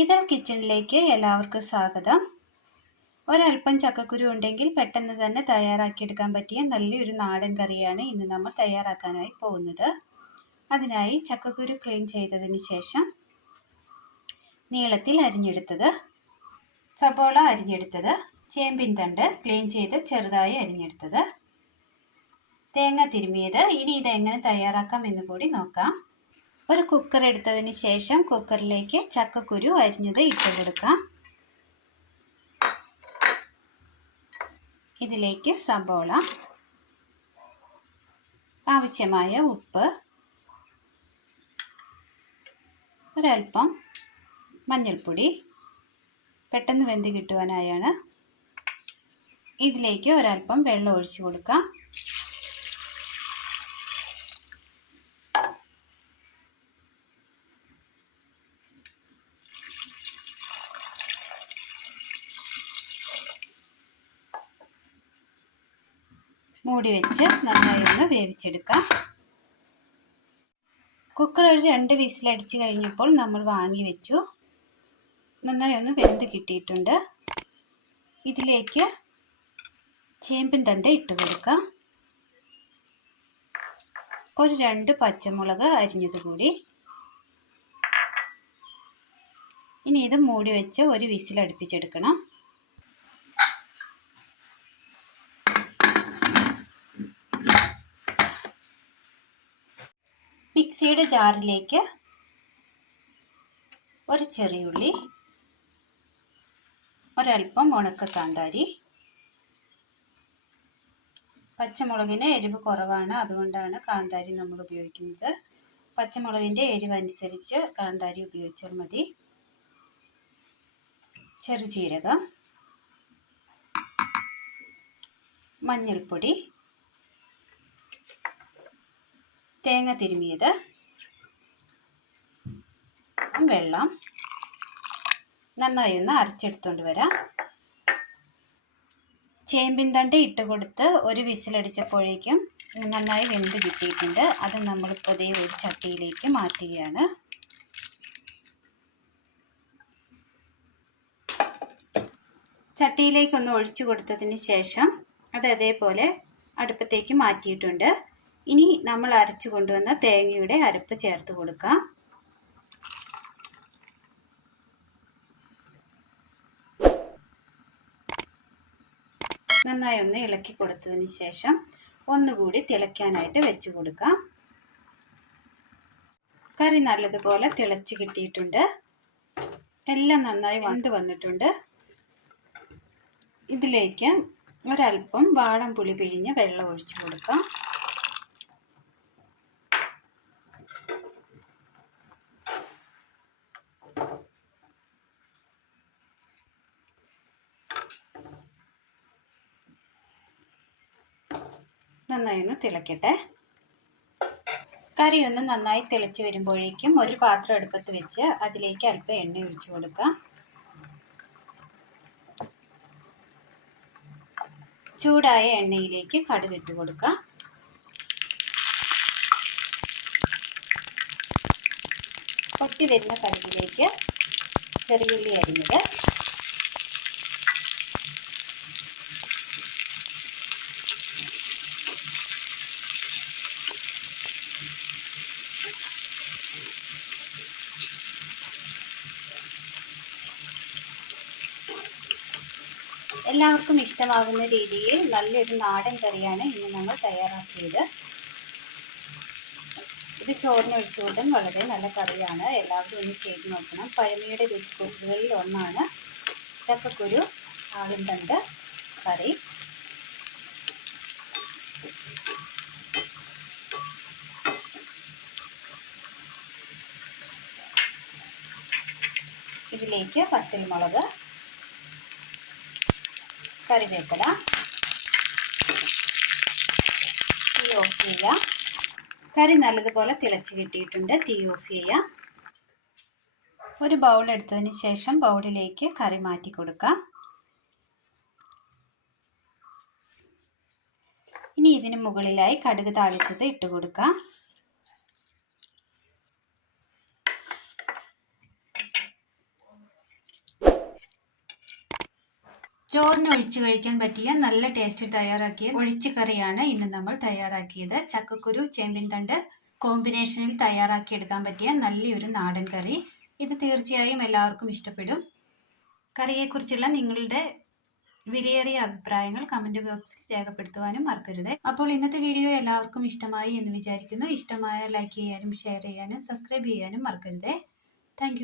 ഇതൾ കിച്ചണിലേക്ക് എല്ലാവർക്കും സ്വാഗതം. ഒരൽപ്പം ചക്കക്കുരു ഉണ്ടെങ്കിൽ പെട്ടെന്ന് തന്നെ തയ്യാറാക്കിയെടുക്കാൻ പറ്റിയ നല്ലൊരു നാടൻ കറിയാണ് ഇന്ന് നമ്മൾ തയ്യാറാക്കാനായി പോകുന്നത്. അതിനായി ചക്കക്കുരു ക്ലീൻ ചെയ്തതിന് ശേഷം നീളത്തിൽ അരിഞ്ഞെടുത്തത്, സബോള അരിഞ്ഞെടുത്തത്, ചേമ്പിൻ തണ്ട് ക്ലീൻ ചെയ്ത് ചെറുതായി അരിഞ്ഞെടുത്തത്, തേങ്ങ തിരുമിയത്. ഇനി ഇതെങ്ങനെ തയ്യാറാക്കാം എന്ന് കൂടി നോക്കാം. ഒരു കുക്കർ എടുത്തതിന് ശേഷം കുക്കറിലേക്ക് ചക്കക്കുരു അരിഞ്ഞത് ഇട്ട് കൊടുക്കാം. ഇതിലേക്ക് സബോള, ആവശ്യമായ ഉപ്പ്, ഒരൽപ്പം മഞ്ഞൾപ്പൊടി, പെട്ടെന്ന് വെന്ത് കിട്ടുവാനായാണ്. ഇതിലേക്ക് ഒരൽപ്പം വെള്ളം ഒഴിച്ചു കൊടുക്കാം. മൂടി വെച്ച് നന്നായി ഒന്ന് വേവിച്ചെടുക്കാം. കുക്കർ ഒരു 2 വിസിലടിച്ച് കഴിഞ്ഞപ്പോൾ നമ്മൾ വാങ്ങി വെച്ചു. നന്നായി ഒന്ന് വെന്ത് കിട്ടിയിട്ടുണ്ട്. ഇതിലേക്ക് ചേമ്പിൻ തണ്ട് ഇട്ട് കൊടുക്കാം. ഒരു 2 പച്ചമുളക് അരിഞ്ഞത് കൂടി. ഇനി ഇത് മൂടി വെച്ച് ഒരു വിസിലടുപ്പിച്ചെടുക്കണം. മിക്സിയുടെ ജാറിലേക്ക് ഒരു ചെറിയുള്ളി, ഒരൽപ്പം ഉണക്ക കാന്താരി, പച്ചമുളകിന് എരിവ് കുറവാണ്, അതുകൊണ്ടാണ് കാന്താരി നമ്മൾ ഉപയോഗിക്കുന്നത്. പച്ചമുളകിൻ്റെ എരിവ് അനുസരിച്ച് കാന്താരി ഉപയോഗിച്ചാൽ മതി. ചെറുജീരകം, മഞ്ഞൾപ്പൊടി, തേങ്ങ തിരുമിയത്, വെള്ളം. നന്നായി ഒന്ന് അരച്ചെടുത്തുകൊണ്ട് വരാം. ചേമ്പിൻ തണ്ട് ഇട്ട് കൊടുത്ത് ഒരു വിസിലടിച്ചപ്പോഴേക്കും നന്നായി വെന്ത് കിട്ടിയിട്ടുണ്ട്. അത് നമ്മളിപ്പോൾ ദേ ഒരു ചട്ടിയിലേക്ക് മാറ്റുകയാണ്. ചട്ടിയിലേക്കൊന്ന് ഒഴിച്ചു കൊടുത്തതിന് ശേഷം അത് അതേപോലെ അടുപ്പത്തേക്ക് മാറ്റിയിട്ടുണ്ട്. ഇനി നമ്മൾ അരച്ചു കൊണ്ടുവന്ന തേങ്ങയുടെ അരപ്പ് ചേർത്ത് കൊടുക്കാം. നന്നായി ഒന്ന് ഇളക്കി കൊടുത്തതിന് ശേഷം ഒന്നുകൂടി തിളയ്ക്കാനായിട്ട് വെച്ച് കൊടുക്കാം. കറി നല്ലതുപോലെ തിളച്ച് കിട്ടിയിട്ടുണ്ട്. എല്ലാം നന്നായി വെന്ത് വന്നിട്ടുണ്ട്. ഇതിലേക്ക് ഒരൽപ്പം വാളംപുളി പിഴിഞ്ഞ് വെള്ളം ഒഴിച്ചു കൊടുക്കാം. നന്നായി ഒന്ന് തിളക്കട്ടെ. കറി ഒന്ന് നന്നായി തിളച്ച് വരുമ്പോഴേക്കും ഒരു പാത്രം അടുപ്പത്ത് വെച്ച് അതിലേക്ക് അല്പം എണ്ണ ഒഴിച്ചു കൊടുക്കാം. ചൂടായ എണ്ണയിലേക്ക് കടുക് ഇട്ട് കൊടുക്കാം. പൊട്ടി വരുന്ന കടുകിലേക്ക് ചെറിയുള്ളി അരിഞ്ഞത്, എല്ലാവർക്കും ഇഷ്ടമാകുന്ന രീതിയിൽ നല്ലൊരു നാടൻ കറിയാണ് ഇന്ന് നമ്മൾ തയ്യാറാക്കിയത്. ഇത് ചോറിന് ഒഴിച്ചുകൂട്ടാൻ വളരെ നല്ല കറിയാണ്. എല്ലാവരും ഒന്ന് ചെയ്ത് നോക്കണം. പഴമയുടെ രുചിക്കൂട്ടുകളിൽ ഒന്നാണ് ചക്കക്കുരു ആളും തണ്ട് കറി. ഇതിലേക്ക് വറ്റൽമുളക്, കറിവേപ്പില, തീ ഓഫ് ചെയ്യുക. കറി നല്ലതുപോലെ തിളച്ച് കിട്ടിയിട്ടുണ്ട്. തീ ഓഫ് ചെയ്യുക. ഒരു ബൗൾ എടുത്തതിന് ശേഷം ബൗളിലേക്ക് കറി മാറ്റി കൊടുക്കാം. ഇനി ഇതിന് മുകളിലായി കടുക് താളിച്ചത് ഇട്ട് കൊടുക്കാം. ചോറിന് ഒഴിച്ച് കഴിക്കാൻ പറ്റിയ നല്ല ടേസ്റ്റിൽ തയ്യാറാക്കിയ ഒഴിച്ചു കറിയാണ് ഇന്ന് നമ്മൾ തയ്യാറാക്കിയത്. ചക്കക്കുരു ചേമ്പിൻ തണ്ട് കോമ്പിനേഷനിൽ തയ്യാറാക്കിയെടുക്കാൻ പറ്റിയ നല്ലൊരു നാടൻ കറി. ഇത് തീർച്ചയായും എല്ലാവർക്കും ഇഷ്ടപ്പെടും. കറിയെക്കുറിച്ചുള്ള നിങ്ങളുടെ വിലയേറിയ അഭിപ്രായങ്ങൾ കമന്റ് ബോക്സിൽ രേഖപ്പെടുത്തുവാനും മറക്കരുത്. അപ്പോൾ ഇന്നത്തെ വീഡിയോ എല്ലാവർക്കും ഇഷ്ടമായി എന്ന് വിചാരിക്കുന്നു. ഇഷ്ടമായ ലൈക്ക് ചെയ്യാനും ഷെയർ ചെയ്യാനും സബ്സ്ക്രൈബ് ചെയ്യാനും മറക്കരുത്. താങ്ക്